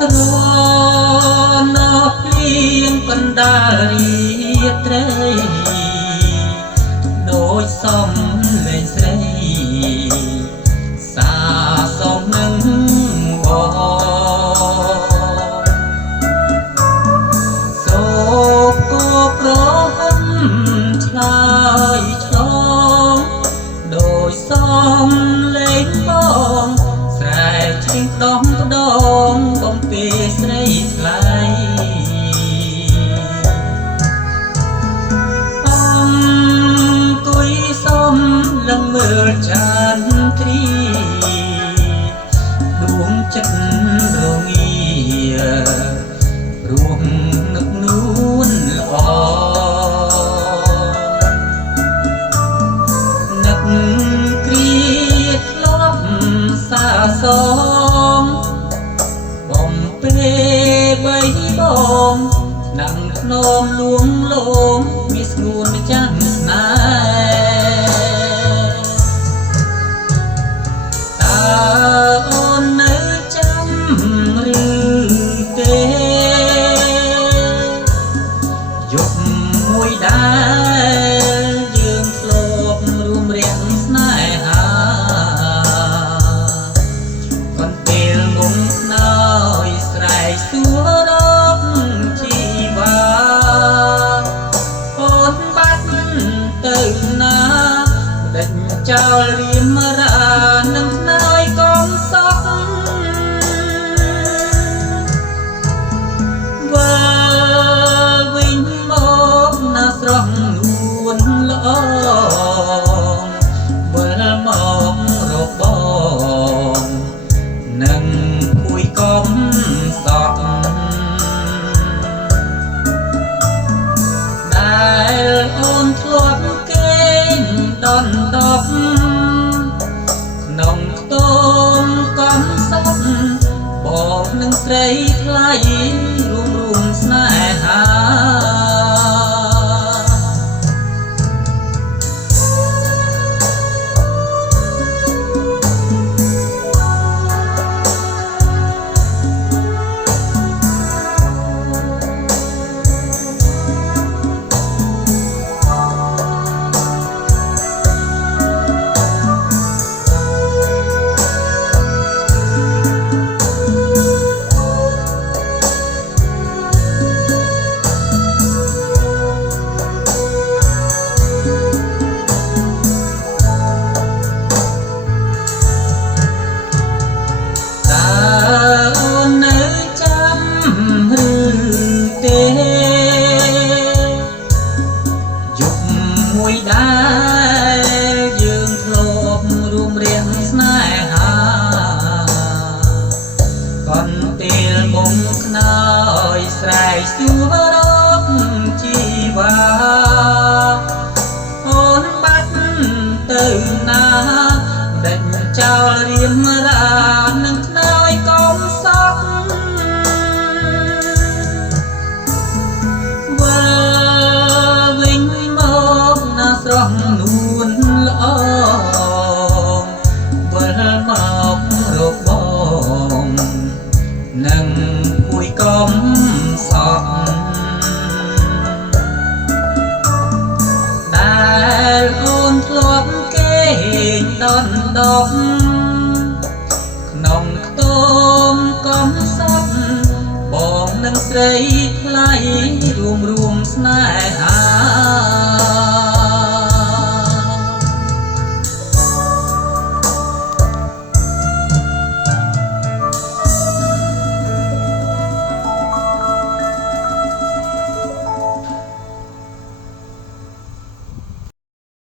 ស្រណភ្លៀងកណ្ដាលរាត្រីដូចសំលេងស្រីសាសំនឹងសូកក៏ក្រហមឆ្លើយឆ្លងដោយសំលេងបងស្រែកឈិងដងដងបំពេស្រីថ្លៃអង្គុយសំលឹងមើលចន្ទ្រីដួងចិត្តរងារួមនឹកនួនល្អនឹកគ្រាធ្លាប់សាសងបំពេបីបងណាំធ្នមលួងលោមមានស្ងួនចាំងស្នេហ៍តើអូននៅចាំឬទេយប់មួយដែលយើងធ្លាប់រួមរៀងស្នេហាកន្ពេលមុំខ្នើយស្រែកសួររកជីវ៉ាអូនបាត់ទៅណាដេញចោលរៀមរានឹងខ្នើយកងសក់វើវិញមកណាស្រស់នួនល្អវិលមករកបងនឹងគួយកុំសក់ដែលអូនធ្លាប់គេងដន់ដប់ក្នុងខ្ទមកំសត់បងនឹងស្រីថ្លៃរួមស្នេហាមួយដែលយើងធ្លាប់រួមរៀងស្នេហាកន្ពេលមុំខ្នើយស្រែកសួររកជីវ៉ាអូនបាត់ទៅណាដេញចោលរៀមរានឹងខ្នើយកុំសក់ស្រស់នួនល្អវិលមករកបងនឹងគួយកុំសក់ដែលអូនធ្លាប់គេងដន់ដប់ក្នុងខ្ទមកំសត់បងនឹងស្រីថ្លៃរួម